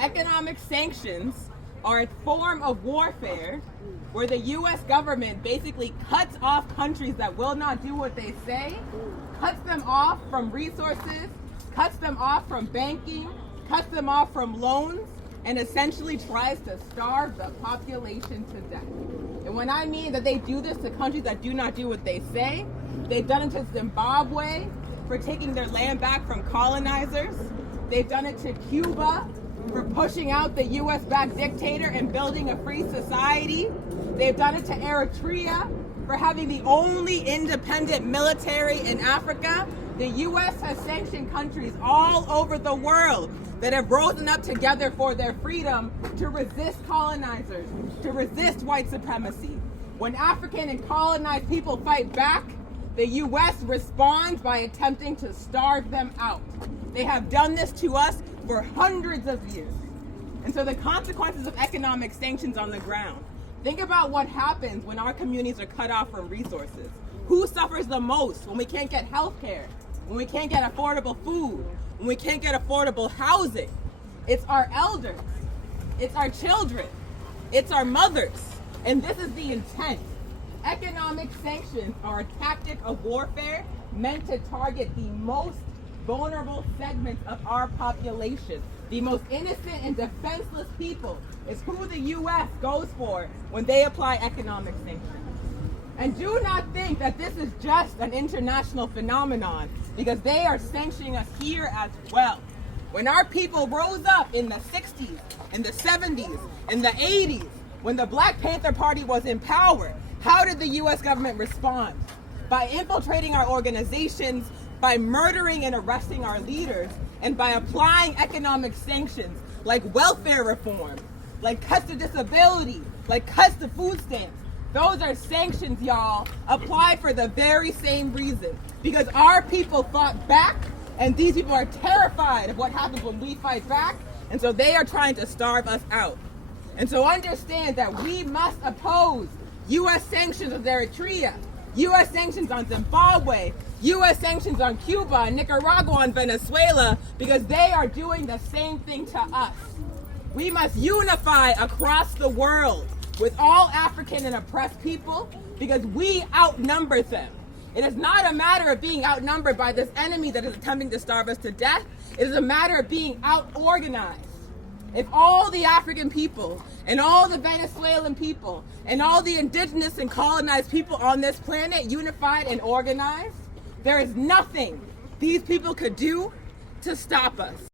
Economic sanctions are a form of warfare where the U.S. government basically cuts off countries that will not do what they say, cuts them off from resources, cuts them off from banking, cuts them off from loans, and essentially tries to starve the population to death. And when I mean that they do this to countries that do not do what they say, they've done it to Zimbabwe for taking their land back from colonizers. They've done it to Cuba for pushing out the US-backed dictator and building a free society. They've done it to Eritrea for having the only independent military in Africa. The US has sanctioned countries all over the world that have risen up together for their freedom to resist colonizers, to resist white supremacy. When African and colonized people fight back, the US responds by attempting to starve them out. They have done this to us for hundreds of years. And so the consequences of economic sanctions on the ground. Think about what happens when our communities are cut off from resources. Who suffers the most when we can't get health care, when we can't get affordable food, when we can't get affordable housing? It's our elders, it's our children, it's our mothers. And this is the intent. Economic sanctions are a tactic of warfare meant to target the most vulnerable segments of our population. The most innocent and defenseless people is who the U.S. goes for when they apply economic sanctions. And do not think that this is just an international phenomenon, because they are sanctioning us here as well. When our people rose up in the 60s, in the 70s, in the 80s, when the Black Panther Party was in power, how did the U.S. government respond? By infiltrating our organizations, by murdering and arresting our leaders, and by applying economic sanctions like welfare reform, like cuts to disability, like cuts to food stamps. Those are sanctions, y'all, applied for the very same reason. Because our people fought back, and these people are terrified of what happens when we fight back, and so they are trying to starve us out. And so understand that we must oppose U.S. sanctions on Eritrea, U.S. sanctions on Zimbabwe, U.S. sanctions on Cuba, Nicaragua, and Venezuela, because they are doing the same thing to us. We must unify across the world with all African and oppressed people, because we outnumber them. It is not a matter of being outnumbered by this enemy that is attempting to starve us to death. It is a matter of being out-organized. If all the African people and all the Venezuelan people and all the indigenous and colonized people on this planet unified and organized, there is nothing these people could do to stop us.